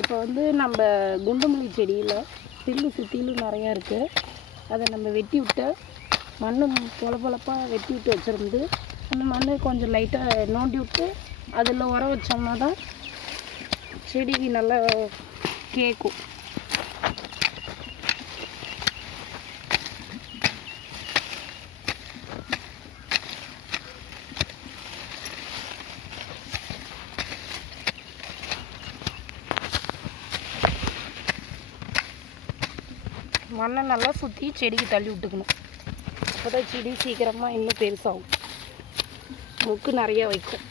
இப்போ வந்து நம்ம குண்டுமல்லி செடியில் பில்லு சுற்றிலும் நிறையா இருக்குது. அதை நம்ம வெட்டி விட்டு மண் பொலப்பாக வெட்டி விட்டு வச்சுருந்து அந்த மண் கொஞ்சம் லைட்டாக நோண்டி விட்டு அதில் உரம் வச்சோம்னா தான் செடிக்கு நல்லா கேட்கும். மண்ணை நல்லா சுற்றி செடிக்கு தள்ளி விட்டுக்கணும். அப்போ தான் செடி சீக்கிரமாக இன்னும் பெருசாகும், மொக்கு நிறைய வைக்கும்.